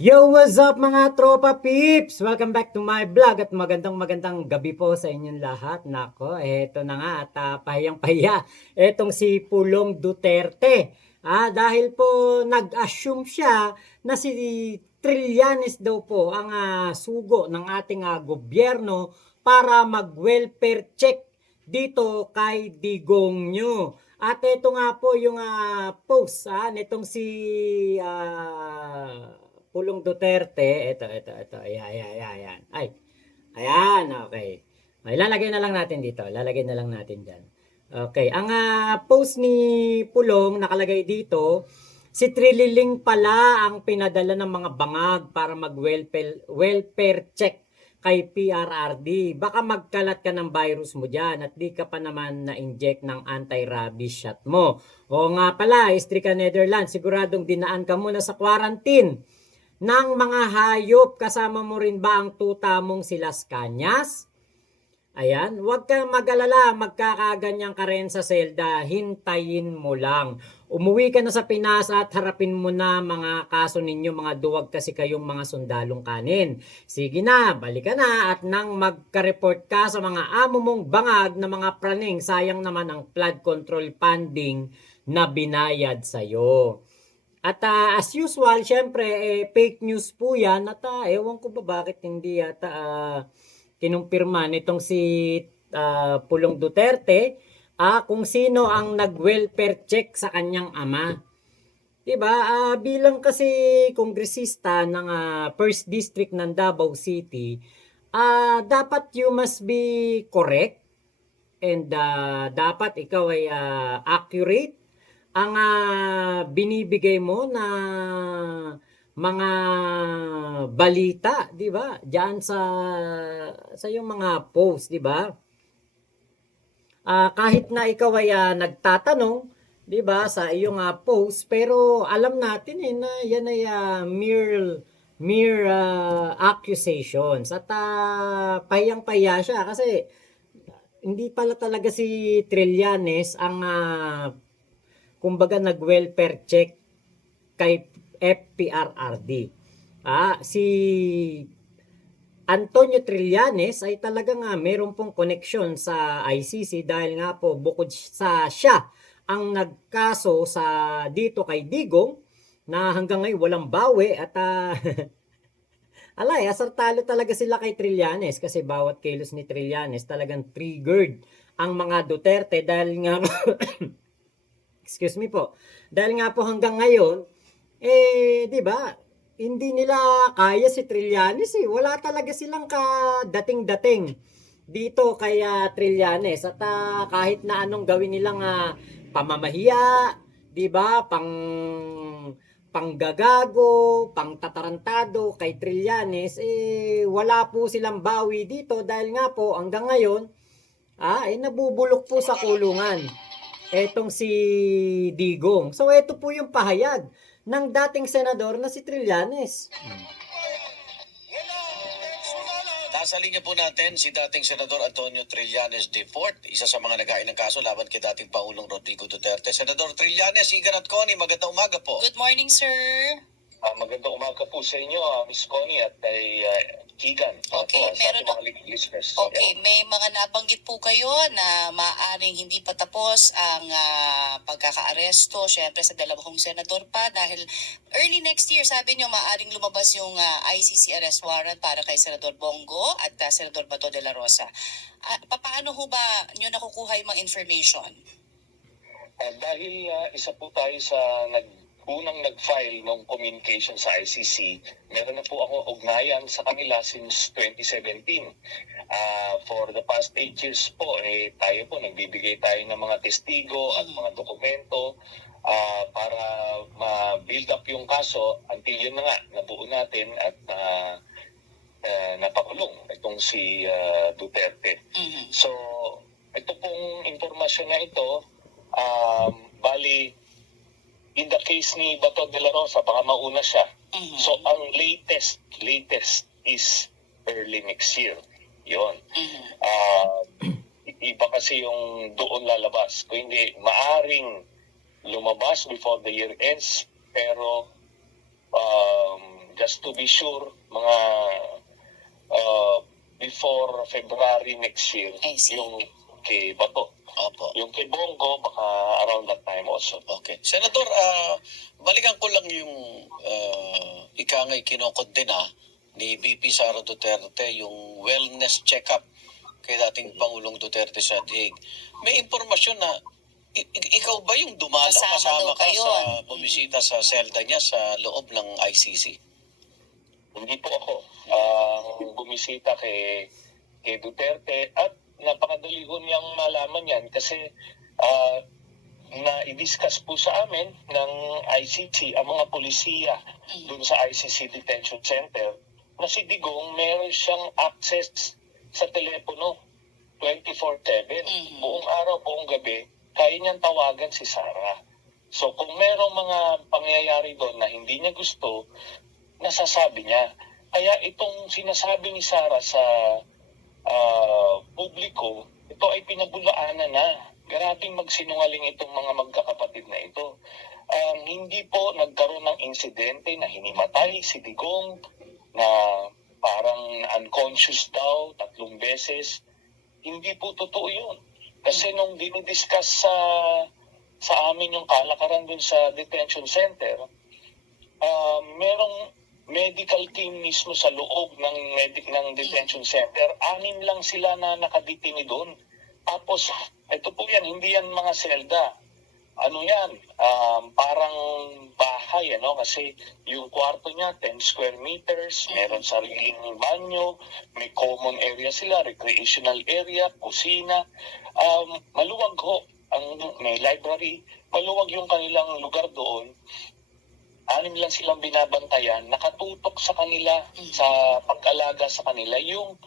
Yo, what's up mga tropa peeps? Welcome back to my vlog at magandang magandang gabi po sa inyong lahat. Nako, eto na nga at uh, pahiyang pahiya. Etong si Pulong Duterte. Ah, dahil po nag-assume siya na si Trillanes daw po ang ah, sugo ng ating ah, gobyerno para mag-welfare check dito kay Digong nyo. At ito nga po yung ah, post ah, nitong si ah, Pulong Duterte. Ito, ito, ito. Ayan, ayan, ayan. Ay, ayan, okay. Ay, lalagay na lang natin dito. Lalagay na lang natin dyan. Okay, ang ah, post ni Pulong nakalagay dito, si Trililing pala ang pinadala ng mga bangag para mag-welfare welfare check kay PRRD. Baka magkalat ka ng virus mo dyan at di ka pa naman na-inject ng anti-rabies shot mo. O nga pala, Istrika Netherlands, siguradong dinaan ka muna sa quarantine ng mga hayop. Kasama mo rin ba ang tuta mong silas kanyas? Ayan, huwag kang mag-alala, magkakaganyan ka rin sa selda, hintayin mo lang. Umuwi ka na sa Pinas at harapin mo na mga kaso ninyo, mga duwag kasi kayong mga sundalong kanin. Sige na, balik ka na at nang magka-report ka sa mga amo mong bangag na mga praning, sayang naman ang flood control funding na binayad sa'yo. At ah, as usual, syempre, eh, fake news po yan. At ah, ewan ko ba bakit hindi yata ah, kinumpirma nitong si ah, Pulong Duterte ah, kung sino ang nag-welfare check sa kanyang ama. Diba? Ah, bilang kasi kongresista ng ah, First District ng Davao City, ah, dapat you must be correct and ah, dapat ikaw ay ah, accurate ang ah, binibigay mo na mga balita, 'di ba? Diyan sa sa yung mga post, 'di ba? Ah, kahit na ikaw ay ah, nagtatanong, 'di ba, sa iyong ah, post, pero alam natin eh na yan ay ah, mere mere ah, accusations at uh, payang-paya siya kasi hindi pala talaga si Trillanes ang ah, kumbaga nag-welfare check kay FPRRD. Ah, si Antonio Trillanes ay talaga nga meron pong koneksyon sa ICC dahil nga po bukod sa siya ang nagkaso sa dito kay Digong na hanggang ngayon walang bawi at ah, alay, asar talo talaga sila kay Trillanes kasi bawat kilos ni Trillanes talagang triggered ang mga Duterte dahil nga excuse me po, dahil nga po hanggang ngayon, eh, di ba, hindi nila kaya si Trillanes eh. Wala talaga silang kadating-dating dito kay ah, Trillanes. At ah, kahit na anong gawin nilang ah, pamamahiya, di ba, pang panggagago, pangtatarantado kay Trillanes, eh, wala po silang bawi dito dahil nga po hanggang ngayon, ah, eh, nabubulok po sa kulungan etong si Digong. So ito po yung pahayag ng dating senador na si Trillanes. Nasa linya po natin si dating Senador Antonio Trillanes de Fort, isa sa mga nagain ng kaso laban kay dating Pangulong Rodrigo Duterte. Senador Trillanes, Igan at Connie, magandang umaga po. Good morning, sir. Ah, magandang umaga po sa inyo, ah, Miss Connie at kay ah, Keegan. Okay, Opo, meron mga listeners. Okay, may mga nabanggit po kayo na maaring hindi pa tapos ang ah, pagkakaaresto, syempre sa dalawang senador pa dahil early next year, sabi nyo, maaring lumabas yung ah, ICC arrest warrant para kay Senador Bongo at ah, Senador Bato de la Rosa. Ah, paano ho ba nyo nakukuha yung mga information? Ah, dahil ah, isa po tayo sa nag unang nag-file ng communication sa ICC, meron na po ako ugnayan sa kanila since 2017. Ah, for the past 8 years po, eh, tayo po nagbibigay tayo ng mga testigo at mga dokumento ah, para ma-build up yung kaso until yun na nga, nabuo natin at ah, ah, napakulong itong si ah, Duterte. Mhm. So, ito pong informasyon na ito, um, bali, in the case ni Bato de la Rosa, baka mauna siya. Mhm. So, ang latest, latest is early next year. Yon. Mhm. Uh, iba kasi yung doon lalabas. Kung hindi, maaring lumabas before the year ends, pero um, just to be sure, mga uh, before February next year, yung kay Bato. Opo. Yung kay Bongo, baka around that time also. Okay. Senador, ah, balikan ko lang yung uh, ika nga'y kinokondena ni VP Sara Duterte, yung wellness check-up kay dating Pangulong Duterte sa Hague. May impormasyon na i- i- ikaw ba yung dumala Kasama kasama, daw ka kayo. sa bumisita sa selda niya sa loob ng ICC? Hindi po ako ang bumisita kay, kay Duterte at napakadali ho niyang malaman yan kasi ah, na i-discuss po sa amin ng ICC, ang mga polisiya dun sa ICC Detention Center na si Digong meron siyang access sa telepono 24-7. Mhm. Buong araw, buong gabi, kaya niyang tawagan si Sarah. So kung merong mga pangyayari doon na hindi niya gusto, nasasabi niya. Kaya itong sinasabi ni Sarah sa ah, publiko, ito ay pinabulaanan na. Grabing magsinungaling itong mga magkakapatid na ito. Um, hindi po nagkaroon ng insidente na hinimatay si Digong na parang unconscious daw tatlong beses. Hindi po totoo yun. Kasi nung dinidiscuss sa sa amin yung kalakaran dun sa detention center, um, merong medical team mismo sa loob ng medic ng detention center. Anim lang sila na nakadetini doon. Tapos, ito po yan, hindi yan mga selda. Ano yan? Um, parang bahay, ano? Kasi yung kwarto niya, 10 square meters, meron sariling banyo, may common area sila, recreational area, kusina. Um, maluwag ho, ang, may library, maluwag yung kanilang lugar doon anim lang silang binabantayan, nakatutok sa kanila, sa pag-alaga sa kanila, yung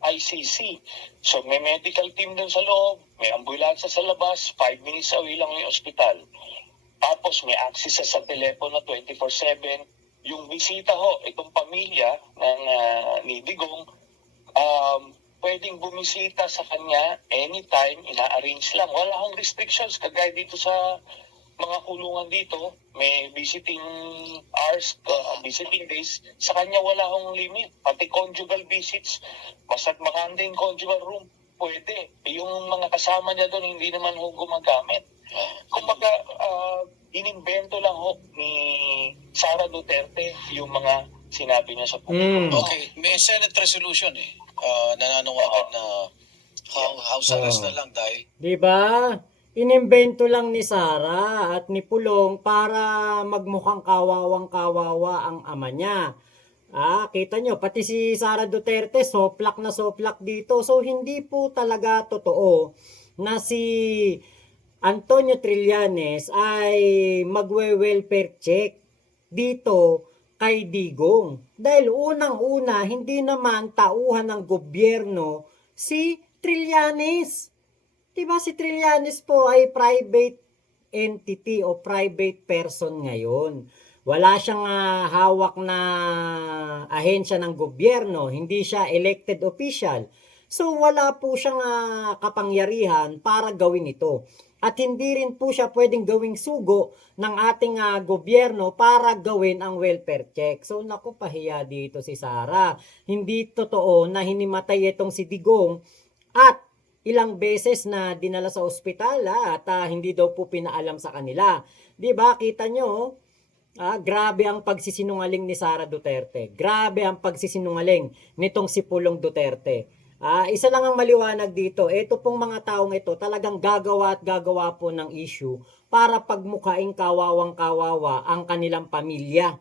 ICC. So may medical team dun sa loob, may ambulansya sa labas, 5 minutes away lang yung ospital. Tapos may access sa, sa telepono 24-7. Yung bisita ho, itong pamilya ng ah, ni Digong, um, pwedeng bumisita sa kanya anytime, ina-arrange lang. Wala akong restrictions, kagaya dito sa mga kulungan dito, may visiting hours, uh, visiting days. Sa kanya wala akong limit. Pati conjugal visits, basta't makanda yung conjugal room, pwede. Yung mga kasama niya doon, hindi naman ho gumagamit. Kumbaga, uh, inimbento lang ho ni Sara Duterte yung mga sinabi niya sa publiko. Mm. Okay, may Senate resolution eh. Uh, nananawagan na how- house arrest Oo. na lang dahil 'Di ba? Inimbento lang ni Sara at ni Pulong para magmukhang kawawang kawawa ang ama niya. Ah, kita nyo, pati si Sara Duterte, soplak na soplak dito. So, hindi po talaga totoo na si Antonio Trillanes ay magwe-welfare check dito kay Digong. Dahil unang-una, hindi naman tauhan ng gobyerno si Trillanes. Diba si Trillanes po ay private entity o private person ngayon. Wala siyang ah, hawak na ahensya ng gobyerno, hindi siya elected official. So wala po siyang ah, kapangyarihan para gawin ito. At hindi rin po siya pwedeng gawing sugo ng ating ah, gobyerno para gawin ang welfare check. So naku pahiya dito si Sara. Hindi totoo na hinimatay itong si Digong at ilang beses na dinala sa ospital ah, at ah, hindi daw po pinaalam sa kanila. 'Di ba? Kita nyo, ah, grabe ang pagsisinungaling ni Sara Duterte. Grabe ang pagsisinungaling nitong si Pulong Duterte. Ah, isa lang ang maliwanag dito. Ito pong mga taong ito talagang gagawa at gagawa po ng issue para pagmukaing kawawang kawawa ang kanilang pamilya.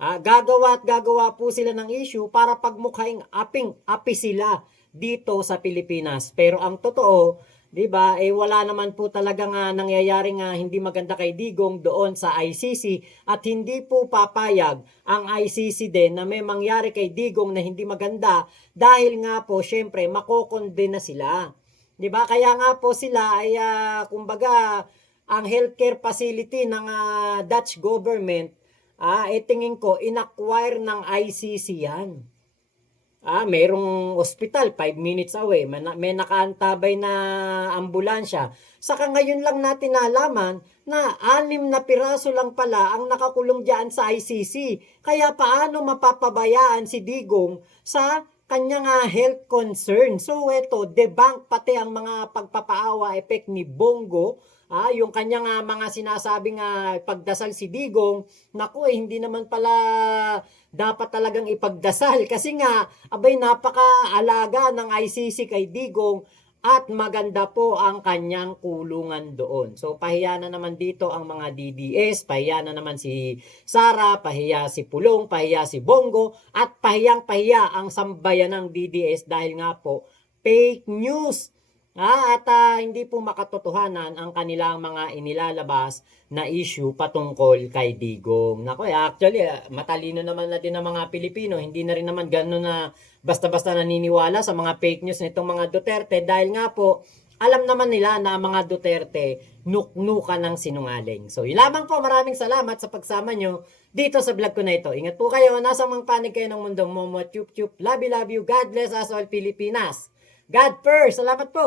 Ah, gagawa at gagawa po sila ng issue para pagmukhaing aping api sila dito sa Pilipinas. Pero ang totoo, 'di ba, eh wala naman po talaga nga nangyayari nga hindi maganda kay Digong doon sa ICC at hindi po papayag ang ICC din na may mangyari kay Digong na hindi maganda dahil nga po syempre makokondena sila. 'Di ba? Kaya nga po sila ay ah, kumbaga ang healthcare facility ng ah, Dutch government Ah, eh tingin ko, inacquire ng ICC yan. Ah, mayroong ospital 5 minutes away, may, may nakaantabay na ambulansya. Saka ngayon lang natin nalaman na anim na piraso lang pala ang nakakulong diyan sa ICC. Kaya paano mapapabayaan si Digong sa kanyang ah, health concern? So eto, debunk pati ang mga pagpapaawa effect ni Bongo Ah, yung kanyang ah, mga sinasabing ah, pagdasal si Digong, naku eh, hindi naman pala dapat talagang ipagdasal kasi nga abay napakaalaga ng ICC kay Digong at maganda po ang kanyang kulungan doon. So pahiya na naman dito ang mga DDS, pahiya na naman si Sara, pahiya si Pulong, pahiya si Bongo at pahiyang pahiya ang sambayan ng DDS dahil nga po fake news. Ah, at ah, hindi po makatotohanan ang kanilang mga inilalabas na issue patungkol kay Digong. Nako, eh, actually, ah, matalino naman na din ng mga Pilipino. Hindi na rin naman gano'n na basta-basta naniniwala sa mga fake news nitong mga Duterte dahil nga po, alam naman nila na mga Duterte nuknukan ng sinungaling. So, yun po. Maraming salamat sa pagsama nyo dito sa vlog ko na ito. Ingat po kayo. Nasa mga panig kayo ng mundo. Momo, chup chup. Love you, love you. God bless us all Pilipinas. God first. Salamat po.